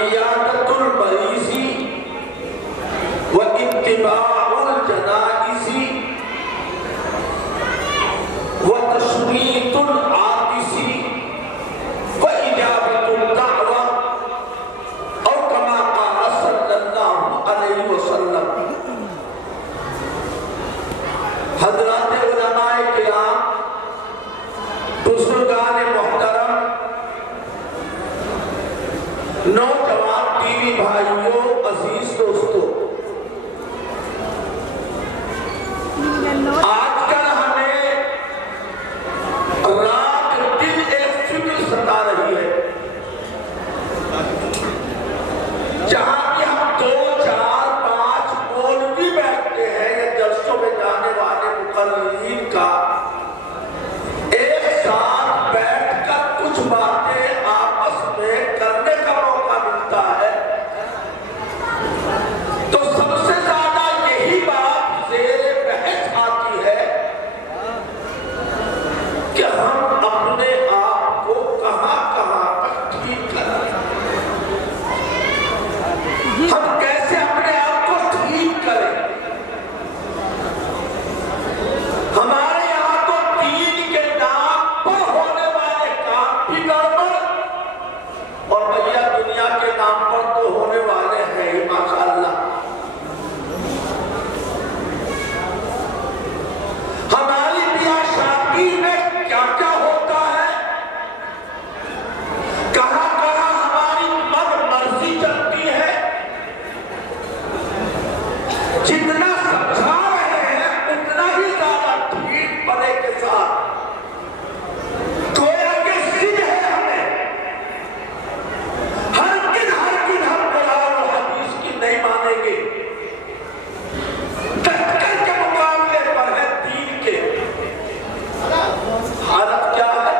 عیادت المریض و اتباع الجنائز و تشمیت العاطس و اجابت الدعوہ او کما قال صلی اللہ علیہ وسلم۔ حضرات علماء کرام، بزرگان محترم، نوجوان دینی بھائیوں، عزیز دوستو، آج کل ہمیں رات دن ایک فکر ستا رہی ہے، جہاں کہ ہم 2 4 5 مولوی بیٹھتے ہیں یا جلسوں میں جانے والے مقررین کا ایک ساتھ بیٹھ کر کچھ باتیں آپس میں کرنے کا موقع ملتا ہے، تو سب سے زیادہ یہی بات زیر بحث آتی ہے کہ ہم اپنے آپ کو کہاں کہاں تک ٹھیک کریں، ہم کیسے اپنے آپ کو ٹھیک کریں۔ ہمارے یہاں تو دین کے نام پر ہونے والے کام بھی گڑبڑ، اور بھیا دنیا کے نام پر تو ہونے والے ہیں ہی ماشاءاللہ۔ ہماری بیاہ شادی میں کیا کیا ہوتا ہے، کہاں کہاں ہماری من مرضی چلتی ہے، جتنا سمجھا رہے ہیں اتنا ہی زیادہ ٹھیک پنے کے ساتھ گویا کہ ضد ہے ہمیں، ہر دن ہم قرآن و حدیث کی نہیں مانیں گے، دھکر کے مقابلے پر ہے دین کے۔ حالت کیا ہے؟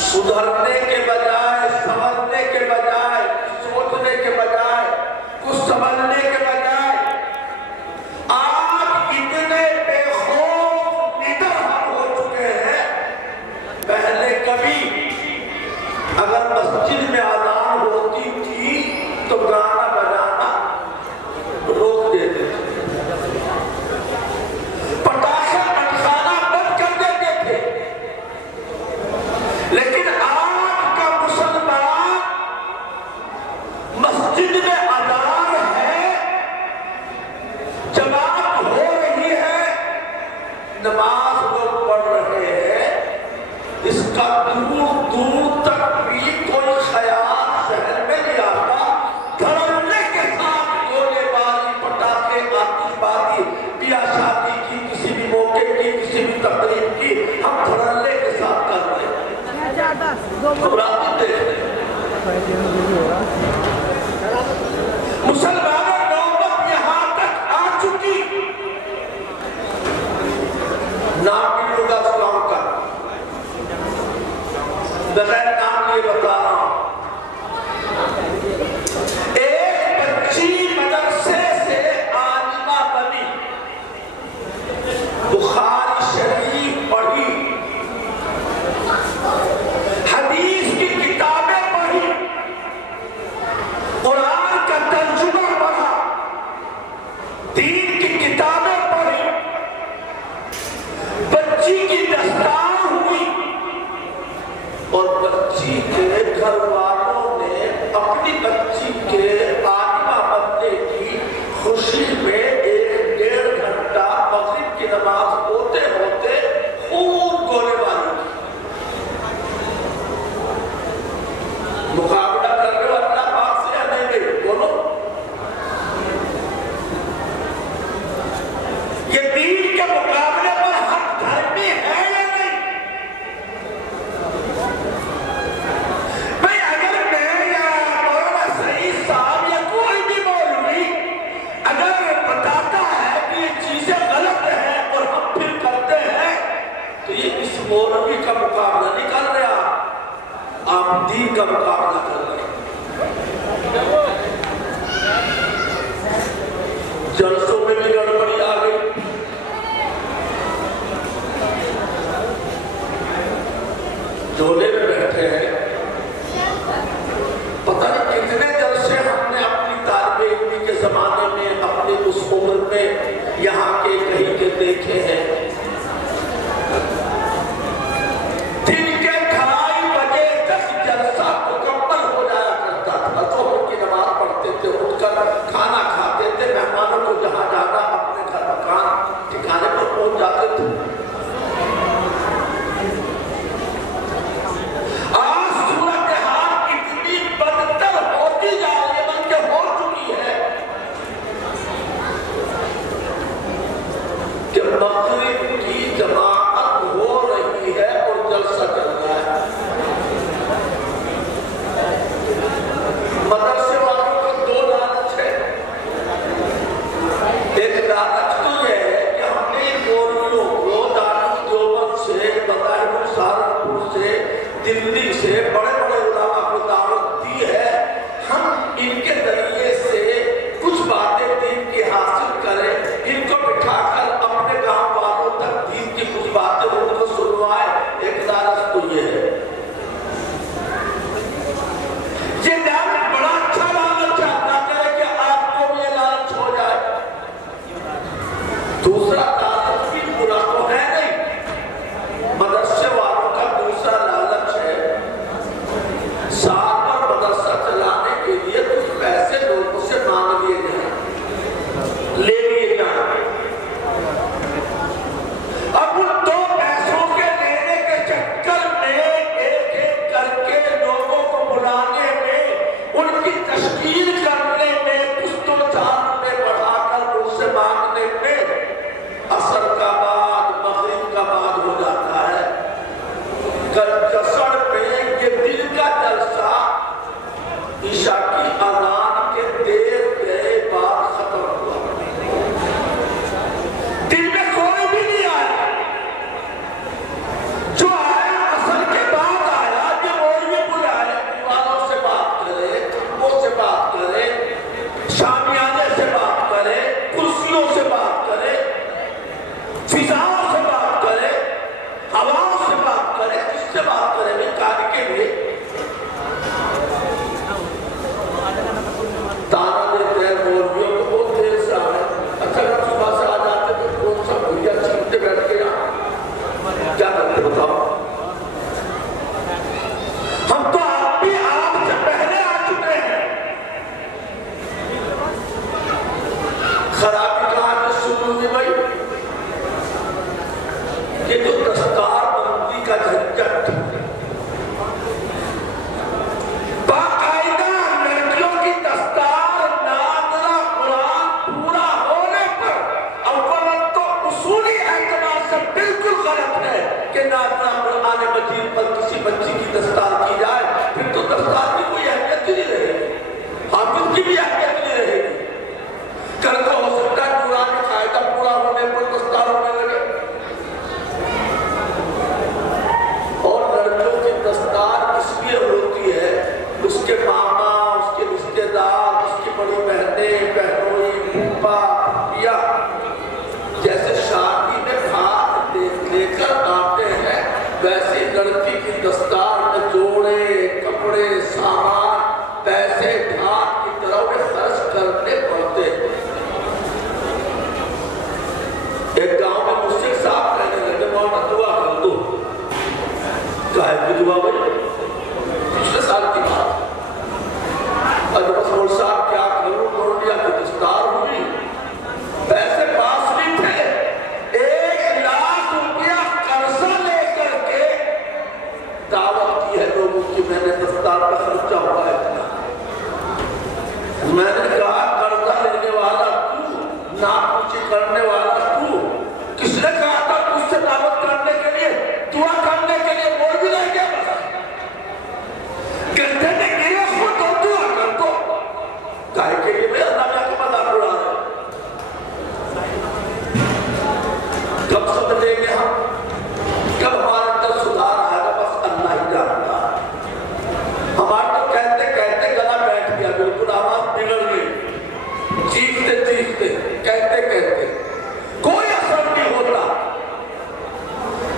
سدھرنے کے بجائے، سمجھنے کے بجائے، سوچنے کے بجائے، کچھ سمجھنے کے بجائے، آج اتنے بے خوف نڈر ہم ہو چکے ہیں۔ پہلے کبھی اگر مسجد میں اذان ہوتی تھی تو گانا بجانا روک دیتے تھے، پٹاخے پٹخانا بند کر دیتے تھے، لیکن آج کا مسلمان مسجد میں اذان ہے، جماعت ہو رہی ہے، نماز لوگ پڑھ رہے ہیں، اس کا دور دور تک بھی کوئی خیال ذہن میں نہیں آتا۔ دھڑلے کے ساتھ گولے باری، پٹاخے، آتش بازی، بیاہ شادی کی، کسی بھی موقع کی، کسی بھی تقریب کی، ہم دھڑلے کے ساتھ کر رہے ہیں، گھبراہٹ دیکھ رہے ہیں۔ مسلمانوں نوبت یہاں تک آ چکی، نام بھی لوگا اسلام کا، بغیر نام یہ بتا رہا ہوں۔ ایک بچی مدرسے سے عالمہ بنی، بخاری شریف پڑھی، حدیث کی کتابیں پڑھی، قرآن کا ترجمہ پڑھا، دین کی کتابیں پڑھی، بچی کی دستار ہوئی، اور بچی کے گھر والوں نے اپنی بچی کے عالمہ بننے کی خوشی میں 1-1.5 گھنٹہ مغرب کی نماز ہوتے ہوتے خوب گولے باری کی۔ مقابلہ کر رہے ہو اللہ پاک سے یا نہیں گئے؟ بولو، یہ دین کے مقابلے پر ہم دھرمی ہے یا نہیں؟ بھئی اگر میں یا مولانا سعید صاحب یا کوئی بھی مولوی اگر بتاتا ہے کہ یہ چیزیں غلط ہیں اور ہم پھر کرتے ہیں، تو یہ اس مولوی کا مقابلہ نہیں کر رہے، آپ دین کا مقابلہ کر رہے ہیں۔ جلسوں میں بھی گڑبڑی آ گئی، جھولے میں بیٹھے ہیں، پتہ دستار کی جائے پھر تو دستار کی کوئی اہمیت نہیں رہے گی، حافظ کی بھی اہمیت نہیں رہے گی۔ کل کو ہو سکتا ہے قرآن قاعدہ پورا ہونے پر دستار ہونے لگے، اور لڑکیوں کی دستار اس لیے ہوتی ہے اس کے ماما، اس کے رشتے دار، اس کی بڑی بہنیں، بہنوئی، پھوپھا، پھوپھیا جیسے شادی میں بھات لے کر آتے ہیں، ویسے لڑکی کی دستار میں جوڑے، کپڑے، سامان، پیسے بھات کی طرح میں خرچ کرنے پڑتے ہیں۔ ایک گاؤں میں مشرک صاحب کہنے لگے مولانا دعا کر دو۔ کہا ہے کہ دعا بھائی پچھلے سال کی بات، بس مول صاحب کیا کروں، گورنیا کی دستار ہوئی، پیسے پاس بھی تھے، 1,00,000 روپیہ قرضہ لے کر کے دعوت کی ہے لوگوں کی، میں نے دستار پہ خرچہ ہوا ہے اتنا۔ میں نے کہا قرضہ لینے والا تو، ناپوچی کرنے والا تو، کس نے کہا تھا تجھ سے دعوت کرنے کے لیے، دعا کرنے کے لیے بول بھی نہیں گیا بس گندے میں گرے خود اور دعا کر دو۔ کہے کہ یہ میں اللہ میں کو مدد اڑا رہا ہے۔ کب سمجھیں گے ہم، کب ہمارے اندر سدھار آئے گا، بس اللہ ہی جانتا ہے۔ ہمارا تو کہتے کہتے گلا بیٹھ گیا، بالکل آواز بگڑ گئی، چیختے چیختے کہتے کہتے کوئی اثر نہیں ہوتا۔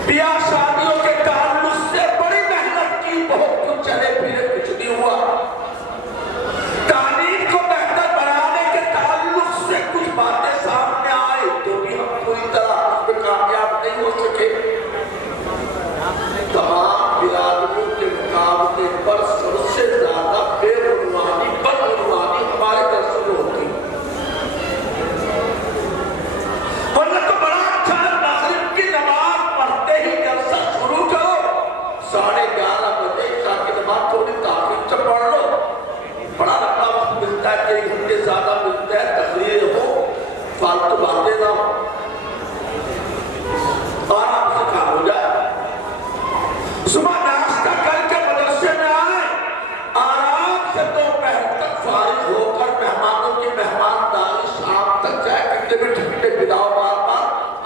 بیاہ شادیوں کے تعلق سے بڑی محنت کی، بہت کچھ چلے پھرے کچھ نہیں ہوا۔ تعلیم کو بہتر بنانے کے تعلق سے کچھ باتیں سامنے آئے تو بھی ہم پوری طرح اس میں کامیاب نہیں ہو سکے۔ تمام برادریوں کے مقابلے پر سب سے زیادہ بے عنوانی، بدعنوانی ہمارے در سے ہوتی۔ ورنہ تو بڑا اچھا ہے، مغرب کی نماز پڑھتے ہی جلسہ شروع کرو، 11:30 بجے عشاء کی نماز تھوڑی تاخیر سے پڑھ لو، بڑا لمبا وقت ملتا ہے، 1 گھنٹے زیادہ ملتا ہے، تقریر ہو، فالتو باتیں نہ ہو، آرام سے کام ہو جائے۔ صبح ناشتہ کر کے مدرسے میں آئے، آرام سے دوپہر تک فارغ ہو کر مہمانوں کی مہمانداری شام تک جائے، کتنے بھی ٹھنڈے بلاؤ بار بار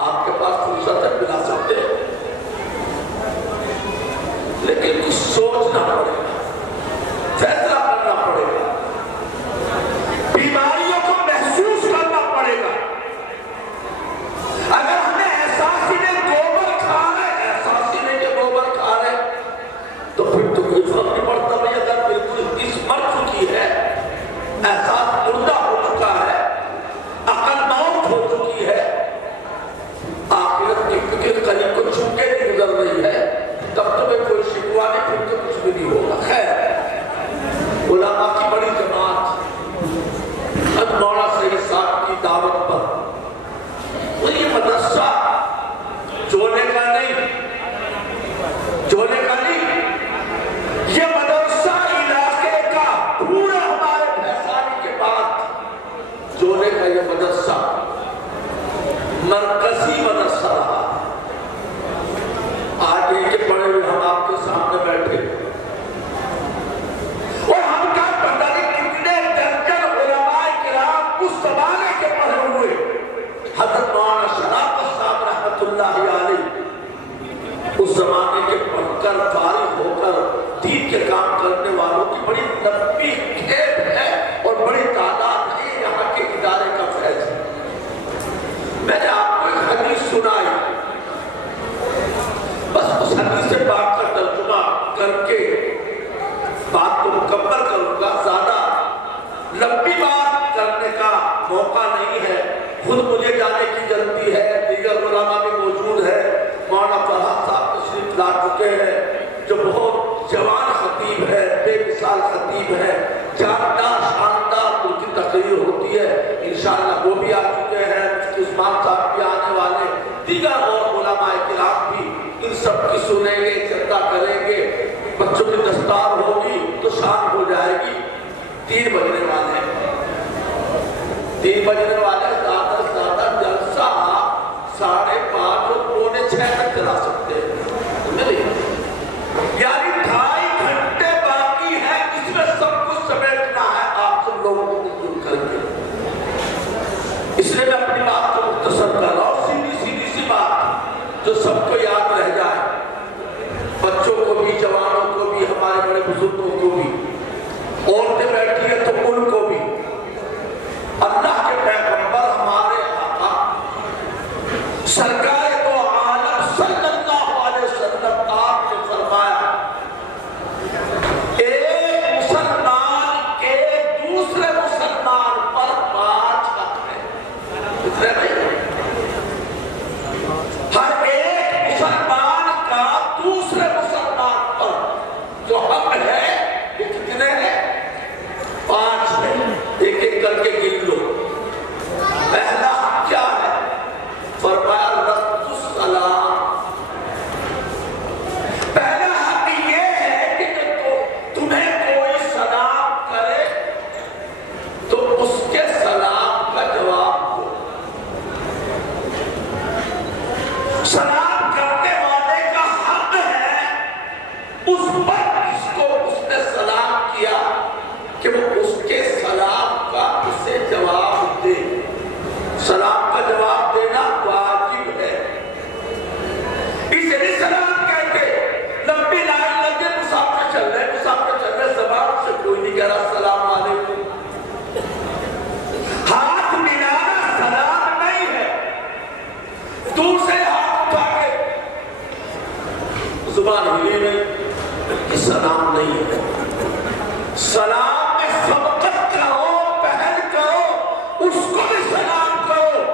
آپ کے پاس فرصت ہے، بلا سکتے ہیں، لیکن کچھ سوچنا پڑے گا، فیصلہ کرنا پڑے گا، بیماریوں کو محسوس کرنا پڑے گا۔ اگر ہمیں احساس ہی نہیں گوبر کھا رہے، احساس ہی نہیں کہ گوبر کھا رہے، تو پھر تو کوئی فرق نہیں پڑتا بھائی۔ اگر بالکل اس مر چکی ہے، احساس مردہ ہو چکا ہے، عقل موت ہو چکی ہے، آخرت کی فکر قریب کو چھو کے نہیں گزر رہی ہے، تب تمہیں کوئی شکوا نہیں، پھر تو کچھ بھی نہیں ہوگا۔ خیر، علماء کی بڑی جماعت مولانا سید صاحب کی دعوت پر، وہ یہ مدرسہ جوڑنے کا نہیں، جوڑنے کا نہیں، یہ مدرسہ علاقے کا پورا ہمارے فیصانی کے بعد جوڑنے کا یہ مدرسہ مرکزی مدرسہ رہا۔ آج یہ کہ پڑھے ہوئے ہم آپ کے سامنے بیٹھے اور ہم کا پتہ نہیں کتنے درجن علماء کرام اس زمانے کے پڑھے ہوئے، حضرت مولانا شرافت صاحب رحمت اللہ علیہ اس زمانے کے پڑھ کر فارغ ہو کر دین کے کام کرنے والوں کی بڑی لمبی کھیپ ہے اور بڑی تعداد ہے، یہاں کے ادارے کا فیض ہے۔ میں نے آپ کو ایک حدیث سنائی، بس اس حدیث سے پاک کا ترجمہ کر کے بات کو مکمل کروں گا، زیادہ لمبی بات کرنے کا موقع نہیں ہے، خود مجھے جانے کی جلدی ہے، دیگر علماء بھی موجود ہے، مولانا فرحت صاحب تشریف لا چکے ہیں جو بہت جوان خطیب ہے، بے مثال خطیب ہے، جاندار شاندار ان کی تقریر ہوتی ہے، انشاءاللہ وہ بھی آ چکے ہیں، مفتی عثمان صاحب بھی آنے والے، دیگر اور علماء کرام بھی ان سب کی سنیں گے، چرچا کریں گے، بچوں کی دستار ہوگی تو شام ہو جائے گی۔ 3 بجنے والے ہیں، 3 بجنے والے، زیادہ سے زیادہ جلسہ 5:30 اور 5:45 تک چلا سکتے ہیں، یعنی 2.5 ذرا السلام علیکم. ہاتھ ملانا سلام نہیں ہے. دوسرے ہاتھ اٹھا کے زبان ہلی نہیں، یہ سلام نہیں ہے. سلام میں سبقت کرو، پہل کرو، اس کو بھی سلام کرو.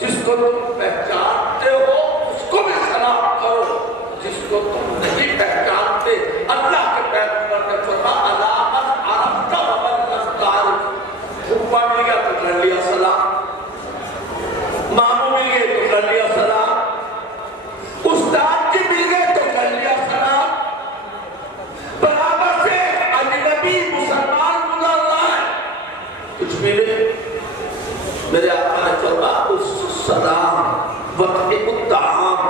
جس کو تم پہچانتے ہو اس کو بھی سلام کرو، جس کو تم نہیں پہچانتے. اللہ کے پیغمبر نے فرمایا علامت عرفت ومن لم تعرف. پھپھا مل گیا تو کر لیا سلام، ماموں مل گئے تو کر لیا سلام، استاد جی مل گئے تو کر لیا سلام. برابر سے اجنبی مسلمان گزر رہا ہے، کچھ ملے میرے آقا نے فرمایا السلام وطعم الطعام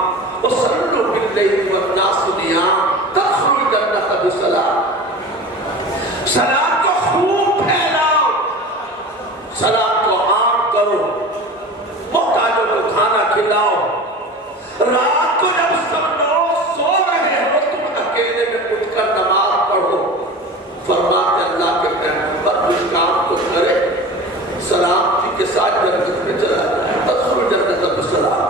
وصلوا باللیل والناس نیام تدخلوا الجنة بسلام. سلام کو خوب پھیلاؤ، سلام کو عام کرو، محتاجوں کو کھانا کھلاؤ. رات کو جب سب لوگ سو رہے ہو تم اکیلے میں اٹھ کر نماز پڑھو. فرماتے اللہ کے پیغمبر اس کام کو کرے سلامتی کے ساتھ جنت میں چلا جائے. تدخل جنت بسلام.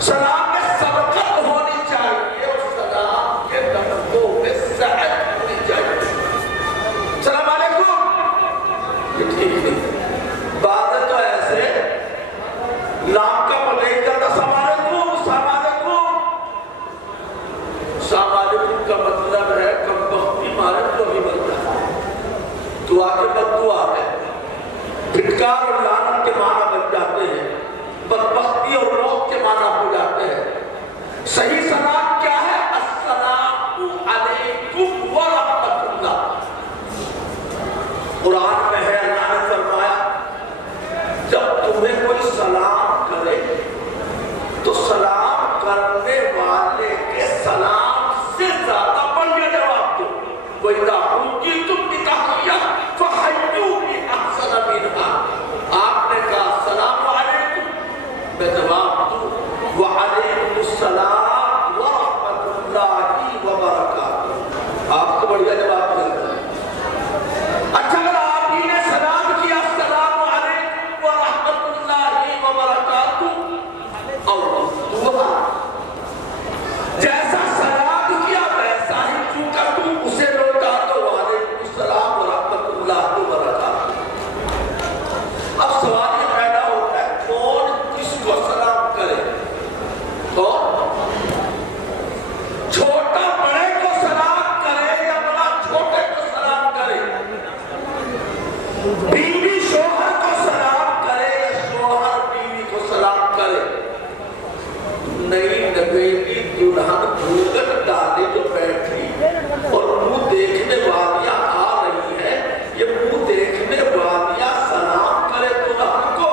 سلام میں سبقت ہونی چاہیے اور سلام کے لفظوں میں صحت ہونی چاہیے. السلام علیکم یہ ٹھیک نہیں. بعد تو ایسے نام کا پتہ ہی کرتا السلام علیکم السلام علیکم. السلام علیکم کا مطلب ہے کم بختی مارے تو ہی بنتا ہے. دعا کے بد دعا ہے، پھٹکار اور لعنت کے معنی بن جاتے ہیں، بدبختی اور موت کے معنی ہو جاتے ہیں. صحیح سلام کیا ہے؟ السلام علیکم ورحمۃ اللہ. قرآن میں ہے اللہ نے فرمایا جب تمہیں کوئی سلام کرے تو سلام کرنے والے کے سلام سے زیادہ بڑھ کے جواب دو. وَإِذَا حُيِّيتُم بِتَحِيَّةٍ فَحَيُّوا بِأَحْسَنَ مِنْهَا. آپ نے کہا السلام علیکم، میں جواب دوں وعلیکم السلام ورحمۃ اللہ وبرکاتہ. آپ کو بڑھیا جواب ملتا ہے. اچھا اگر آپ ہی نے سلام کیا السلام علیکم ورحمۃ اللہ وبرکاتہ اور دعا جیسا سلام کیا ویسا ہی چونکہ تم اسے لوٹا دو وعلیکم السلام ورحمۃ اللہ وبرکاتہ. اب سوال یہ پیدا ہوتا ہے کون کس کو سلام کرے؟ کون؟ چھوٹا بڑے کو سلام کرے یا بڑا چھوٹے کو سلام کرے؟ بیوی شوہر کو سلام کرے یا شوہر بیوی کو سلام کرے؟ نئی نویلی دلہن گھونگھٹ ڈالے جو بیٹھی اور منہ دیکھنے والیاں آ رہی ہیں، یہ منہ دیکھنے والیاں سلام کرے دلہن کو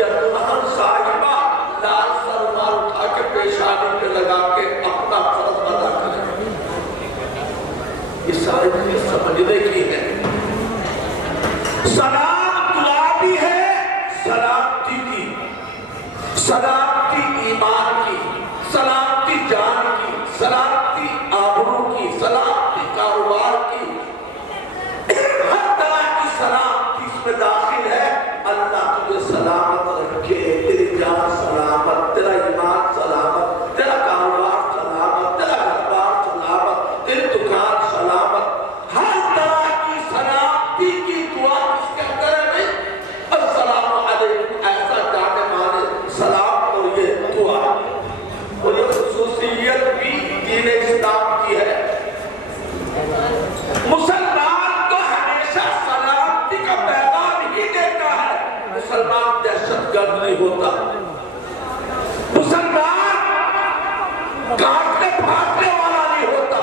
یا دلہن صاحبہ لال سروال اٹھا کے پیشانی پہ لگا کے اپنا فرض ادا کرے؟ یہ سارے چیز سمجھنے کی ہے. سلام دعا بھی ہے، سلامتی کی، سلامتی ایمان کی، سلامتی جان کی، سلامتی آبرو کی، سلامتی کاروبار کی، ہر طرح کی سلامتی اس میں داخل ہے. اللہ تجھے سلامت رکھے، تیری جان سلامت، تیرا ایمان سلامت، تیرا کاروبار سلامت، تیرا گھر بار سلامت، تیری دکان سلامت. ہر طرح کی سلامتی کی دعا اس کے اندر ہے. نہیں السلام علیکم ایسا جانے مانے سلام اور یہ دعا اور یہ خصوصیت بھی دین اسلام کی ہے. مسلمان تو ہمیشہ سلامتی کا پیغام ہی دیتا ہے. مسلمان دہشت گرد نہیں ہوتا، مسلمان کاٹنے پھاٹنے والا نہیں ہوتا،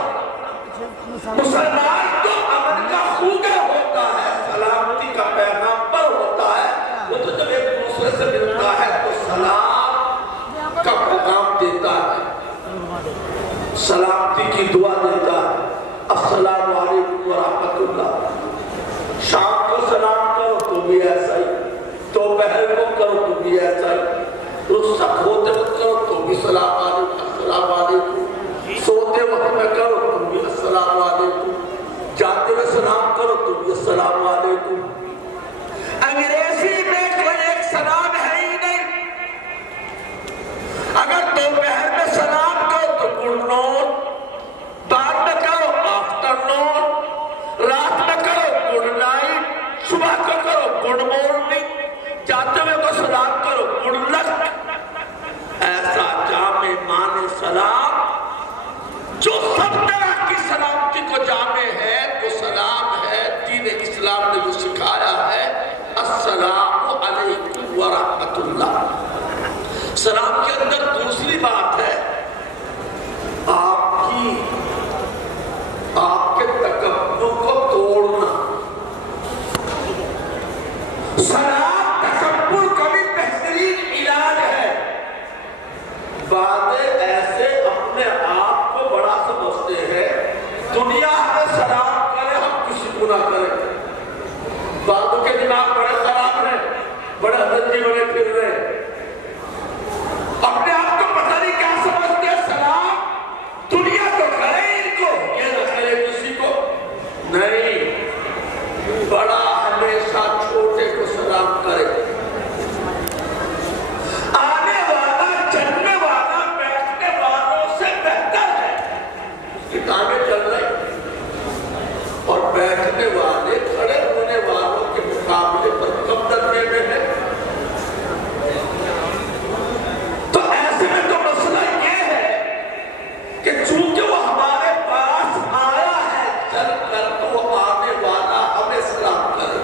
مسلمان تو امن کا خوگہ ہوتا ہے، سلامتی کا پیغام پر ہوتا ہے. وہ تو جب ایک دوسرے سے ملتا ہے تو سلام کا پیغام دیتا ہے، سلامتی کی دعا دیتا ہے. السلام علیکم ورحمۃ اللہ. شام کو سلام کرو تو بھی ایسا ہی، دوپہر کو کرو تو بھی ایسا ہی، رخصت ہوتے وقت کرو تو بھی السلام علیکم، السلام علیکم، سوتے وقت میں کرو تو بھی السلام علیکم. السلام علیکم. انگریزی میں کوئی ایک سلام ہے ہی نہیں. اگر دوپہر میں سلام کرو تو گڈ نون، بعد میں کرو آفٹر نون، رات میں کرو گڈ نائٹ، صبح کو کرو گڈ مارننگ، جاتے ہوئے کو سلام کرو گڈ لک. ایسا جامع معنی سلام جو سب طرح کی سلامتی کو جامع ہے وہ سلام ہے. دین اسلام نے جو سکھایا ہے السلام علیکم ورحمۃ اللہ. سلام کے اندر دوسری بات ہے آپ کے تکبر کو توڑنا. سلام تکبر کا بھی بہترین علاج ہے. باتیں ایسے اپنے آپ کو بڑا سمجھتے ہیں، دنیا میں سلام کرے ہم کسی کو نہ کریں. بعضوں کے دماغ بڑے خراب ہیں، بڑے حضرتی بڑے پھر رہے ہیں، اپنے آپ کو پتہ نہیں کیا سمجھتے ہیں. سلام دنیا تو کرے ان کو، یہ نہ کرے کسی کو نہیں. بڑا ہمیشہ چھوٹے کو سلام کرے. آنے والا چلنے والا بیٹھنے والوں سے بہتر ہے. کتابیں چل رہی اور بیٹھنے والے کھڑے ہونے والوں کے مقابلے پر کم درجے میں ہے. تو ایسے میں تو مسئلہ یہ ہے کہ چونکہ وہ ہمارے پاس آیا ہے چل کر تو وہ آنے والا ہمیں سلام کرے.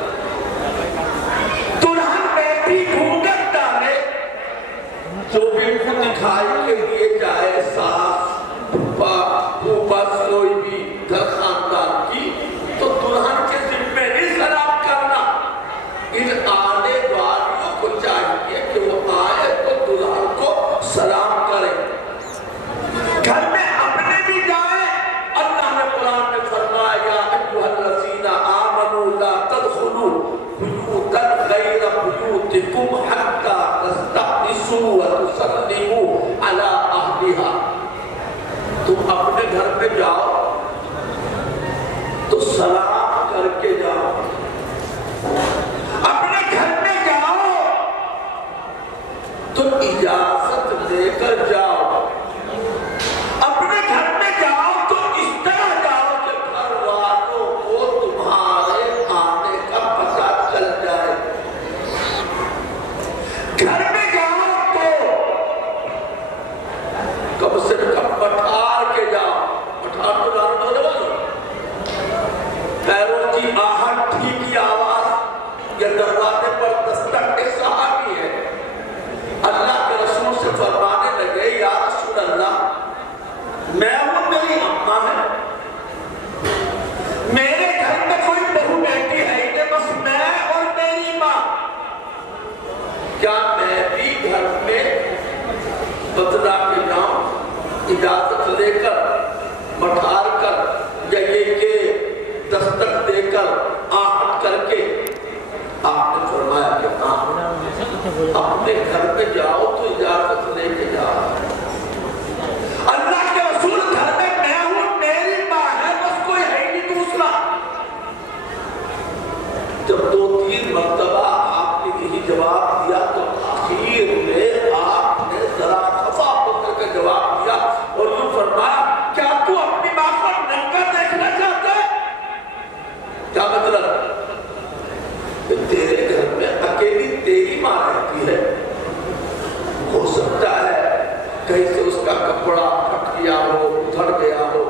دلہن بیٹی گھونگھٹ ڈالے، جو بھی کو دکھائی کے لیے جائے ساس پھوپھا کوئی بھی گھر خاندان کی، تو دلہن کے ذمہ نہیں سلام کرنا. ان آنے والیوں کو چاہیے کہ وہ آئے تو دلہن کو سلام کرے. گھر میں اپنے بھی جائے. اللہ نے قرآن میں فرمایا ایھا الذین آمنوا لا تدخلوا بیوتا غیر بیوتکم حتی تستأنسوا وتسلموا علی اہلہا. تم اپنے گھر پہ جاؤ تو سلام کر کے جاؤ. اپنے گھر میں جاؤ تو اجازت لے کر جاؤ. اپنے گھر میں جاؤ تو اس طرح جاؤ کہ گھر والوں کو تمہارے آنے کا پتہ چل جائے. گھر میں جاؤ تو کم سے کم پٹھار کے جاؤ. پٹھار تو جانا ہونے والوں پیروں کی آہٹ ٹھیک آواز یا دروازے پر دستک ایک صحابی ہے، اللہ کے رسول سے فرمانے لگے یا رسول اللہ میں ہوں، میری اماں ہے، میرے گھر میں کوئی بہو بیٹی ہے کہ بس میں اور میری ماں، کیا میں بھی گھر میں بتلا کے جاؤں اجازت لے کر بٹھار کر یا یہ کہ دستک دے کر آہٹ کر کے؟ آپ نے فرمایا کہ ہاں، اپنے گھر میں جاؤ تو اجازت لے کے جاؤ. اللہ کے رسول گھر میں ہوں، میری ماں ہے، بس کوئی ہے نہیں دوسرا. جب 2-3 مرتبہ آپ نے یہی جواب دیا تو آخر میں آپ نے ذرا خفا ہو کر کے جواب دیا اور یوں فرمایا کیا تو اپنی ماں کو ننگا دیکھنا چاہتا ہے؟ کیا مطلب؟ کہ تیرے گھر میں اکیلی تیری ماں رہتی ہے، ہو سکتا ہے کہیں سے اس کا کپڑا پھٹ گیا ہو، ادھڑ گیا ہو،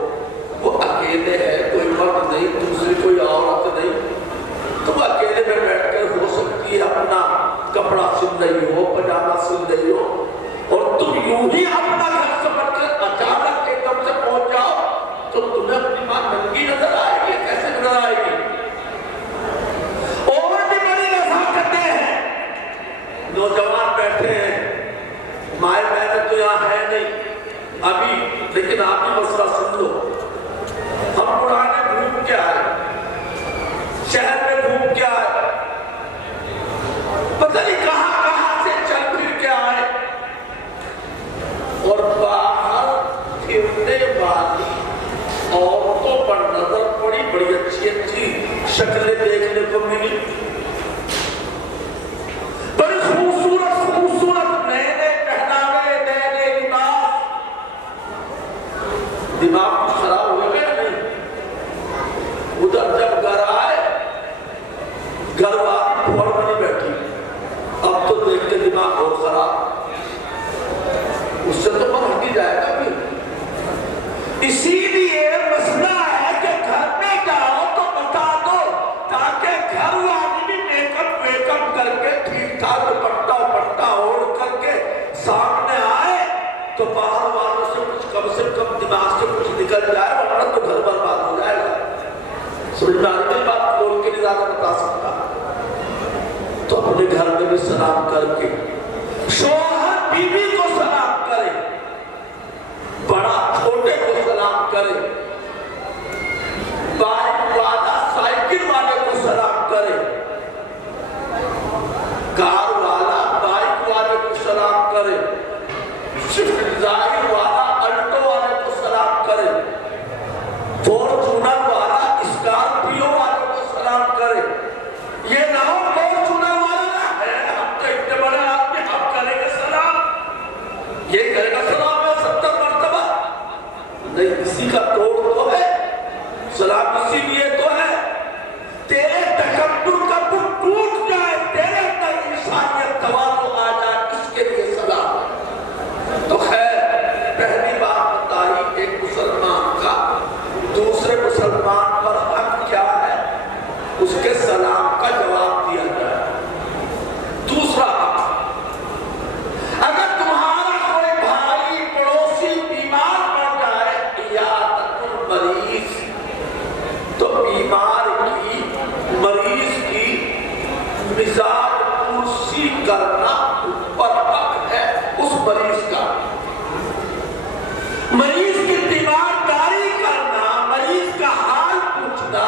وہ اکیلے ہے، کوئی مرد نہیں، دوسری کوئی عورت نہیں، تم اکیلے میں بیٹھ کر ہو سکتی ہے اپنا کپڑا سل رہی ہو، پجامہ سل رہی ہو، اور تم یوں ہی اپنا گھر سے بڑھ کر اچانک ایک دم سے پہنچ جاؤ تو تمہیں اپنی ماں ننگی نظر آئے گی. کیسے نظر آئے گی؟ اور بھی بڑی نزاکتیں ہیں. نوجوان بیٹھے ہیں، مائیں بہنیں تو یہاں ہے نہیں ابھی، لیکن آپ بھی مسئلہ سن لو. ہم پرانے گھوم کے آئے، شہر میں گھوم کے آئے، پتہ نہیں کہاں سے چل پھر کے آئے، اور شکلیں دیکھنے کو ملی، بڑی خوبصورت خوبصورت نئے نئے پہناوے، نئے نئے لباس. دماغ خراب ہو گیا نہیں؟ ادھر جب گھر آئے، گھر والی پھوڑ بنی بیٹھی، اب تو دیکھ کے دماغ بہت خراب، اس سے تو من ہٹی جائے گا پھر. اسی لیے مسئلہ ہے کہ گھر میں جاؤ تو بتا دو، تاکہ گھر والی بھی میک اپ کر کے ٹھیک ٹھاک پٹا اوڑھ کر کے سامنے آئے تو باہر والوں سے کم دماغ سے کچھ نکل جائے، ورنہ تو گھر برباد ہو جائے گا. سمجھ میں آئی نہیں بات؟ کھول کے نہیں زیادہ بتا سکتا. تو اپنے گھر میں بھی سلام کر کے، شوہر بیوی کو سلام کرے، بڑا چھوٹے کو سلام کرے، بائک والا سائیکل والے کو سلام کرے، کار والا بائک والے کو سلام کرے، سوئفٹ ڈیزائر والا الٹو والے کو سلام کرے، فورچونر والا اسکارپیو والے کو سلام کرے. یہ نہ ہو فورچونر والا ہے، ہم تو اتنے بڑے آدمی، ہم کریں گے سلام، یہ کرے گا سلام 70 مرتبہ نہیں. اسی کا توڑ تو ہے سلام، اسی لیے تو ہے تیرے تکبر کا بت ٹوٹ جائے، تیرے اندر انسانیت تواضع آ جائے، اس کے لیے سلام. تو خیر پہلی بات بتائی ایک مسلمان کا دوسرے مسلمان پر حق کیا ہے، اس کے سلام کا جواب دیا جائے. دوسرا حق، اگر تمہارا کوئی بھائی پڑوسی بیمار پڑ جائے، عیادت المریض، تو بیمار کی مریض کی مزاج پرسی کرنا پر حق ہے اس مریض کا. مریض کی تیمارداری کرنا، مریض کا حال پوچھنا،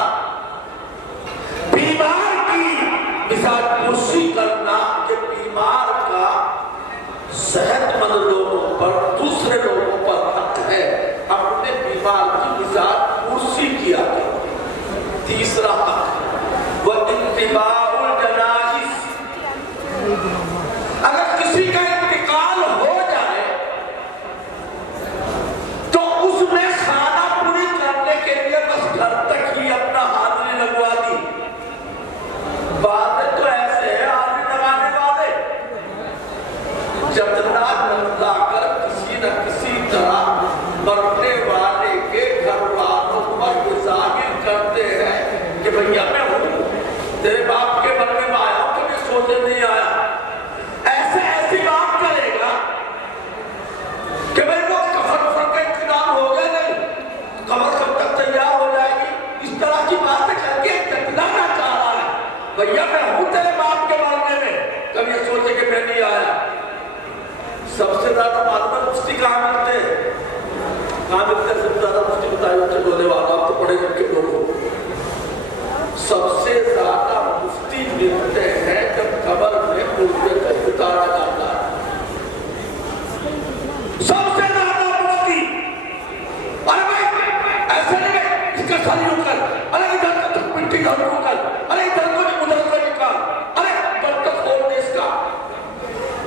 بیمار کی مزاج پرسی کرنا، یہ بیمار کا صحت مند لوگوں پر، دوسرے لوگوں پر حق ہے اپنے بیمار کی مزاج پرسی کیا کرے. تیسرا حق، وہ اتباع الجنائز، اگر کسی کا انتقال ہو جائے تو اس میں خانہ پوری کرنے کے لیے بس گھر تک ہی اپنا حاضری لگوا دی. باتیں تو ایسے ہیں حاضری لگانے والے، جتنا جتنا کر کسی نہ کسی طرح مرنے والے کے گھر والوں پر یہ ظاہر کرتے ہیں کہ بھیا میں ہوں، تیرے باپ کے مرنے میں آیا ہوں، کبھی سوچے نہیں آیا. ایسی بات کرے گا کہ بھئی وہ کفن کا انتظام ہو گیا نہیں، قبر کب تک تیار ہو جائے گی، اس طرح کی باتیں کر کے جتلانا چاہ رہا ہے. بھیا میں ہوں تیرے باپ کے مرنے میں، کبھی سوچے کہ میں نہیں آیا. سب سے زیادہ معلومات مفتی کہاں ملتے ہیں؟ کہاں ملتے ہیں سب سے زیادہ مفتی؟ بتائیے ان سے بولنے والا، آپ تو پڑھے لکھے لوگ ہو. سب سے زیادہ مفتی ملتے ہیں جب قبر میں مردے کو اتارا جاتا ہے. سب سے زیادہ مفتی، ارے بھائی ایسے نہیں ہے، اس کا ساری ہو کر، ارے ادھر کا تک مٹی گھر ہو کر، ارے ادھر کو نہیں ادھر کو نکال، ارے برکت کھول دے اس کا.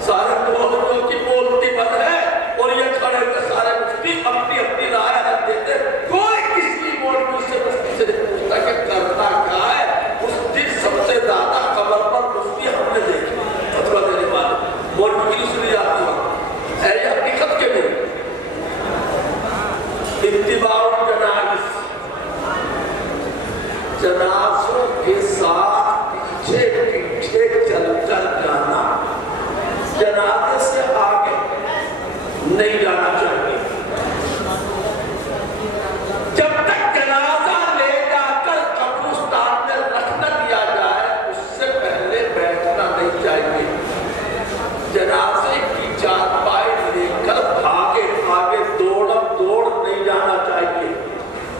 سارے بولتوں کی بولتی بند ہے اور یہ کھڑے ہوئے سارے مفتی اپنی اپنی رائے رکھ دیتے. کوئی کسی مولوی سے مفتی سے نہیں پوچھتا کہ کرنا کیا ہے. اس دن سب سے زیادہ قبر پر مفتی ہم نے دیکھی فتویٰ دینے والے، مولوی کی سنی جاتی ہے یہ حقیقت کے میں. اتباع الجنائز، جنازوں کے ساتھ پیچھے پیچھے چل کر جانا، جنازے سے آگے نہیں جانا چاہیے. جب تک جنازہ لے جا کر قبرستان میں رکھ نہ دیا جائے اس سے پہلے بیٹھنا نہیں چاہیے. جنازے کی چارپائی لے کر آگے دوڑ نہیں جانا چاہیے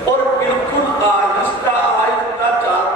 اور بالکل آہستہ آہستہ چارپائی